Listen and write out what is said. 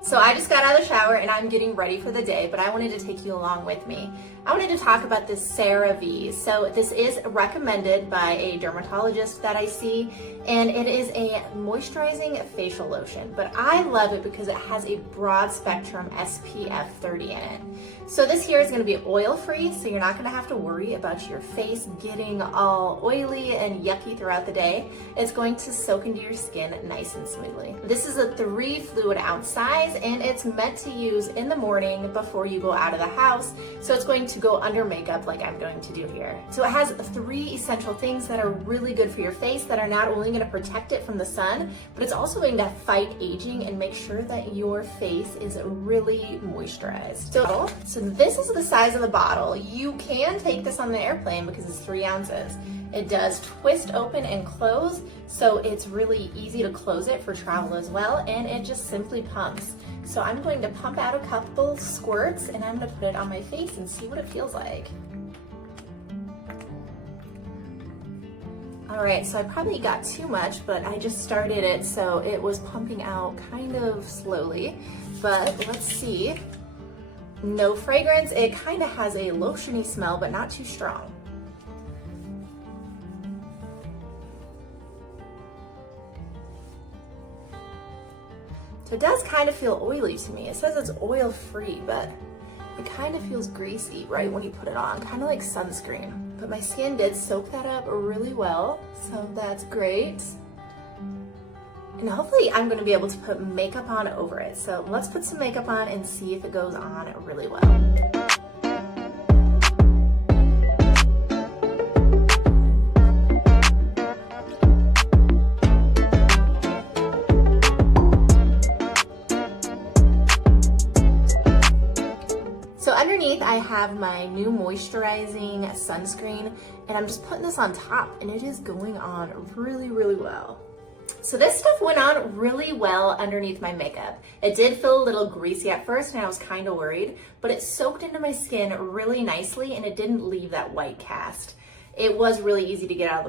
So I just got out of the shower and I'm getting ready for the day, but I wanted to take you along with me. I wanted to talk about this Cerave. So this is recommended by a dermatologist that I see, and it is a moisturizing facial lotion, but I love it because it has a broad spectrum SPF 30 in it. So this here is going to be oil free, so you're not going to have to worry about your face getting all oily and yucky throughout the day. It's going to soak into your skin nice and smoothly. This is a 3 fluid ounce size, and it's meant to use in the morning before you go out of the house, so it's going to go under makeup like I'm going to do here. So it has 3 essential things that are really good for your face that are not only going to protect it from the sun, but it's also going to fight aging and make sure that your face is really moisturized. So this is the size of the bottle. You can take this on the airplane because it's 3 ounces. It does twist open and close, so it's really easy to close it for travel as well, and it just simply pumps. So I'm going to pump out a couple squirts and I'm going to put it on my face and see what it feels like. All right, so I probably got too much, but I just started it, so it was pumping out kind of slowly, but let's see. No fragrance. It kind of has a lotiony smell, but not too strong. So it does kind of feel oily to me. It says it's oil free, but it kind of feels greasy right when you put it on, kind of like sunscreen. But my skin did soak that up really well, so that's great. And hopefully I'm going to be able to put makeup on over it. So let's put some makeup on and see if it goes on really well. So underneath I have my new moisturizing sunscreen, and I'm just putting this on top, and it is going on really, really well. So this stuff went on really well underneath my makeup. It did feel a little greasy at first and I was kind of worried, but it soaked into my skin really nicely and it didn't leave that white cast. It was really easy to get out of the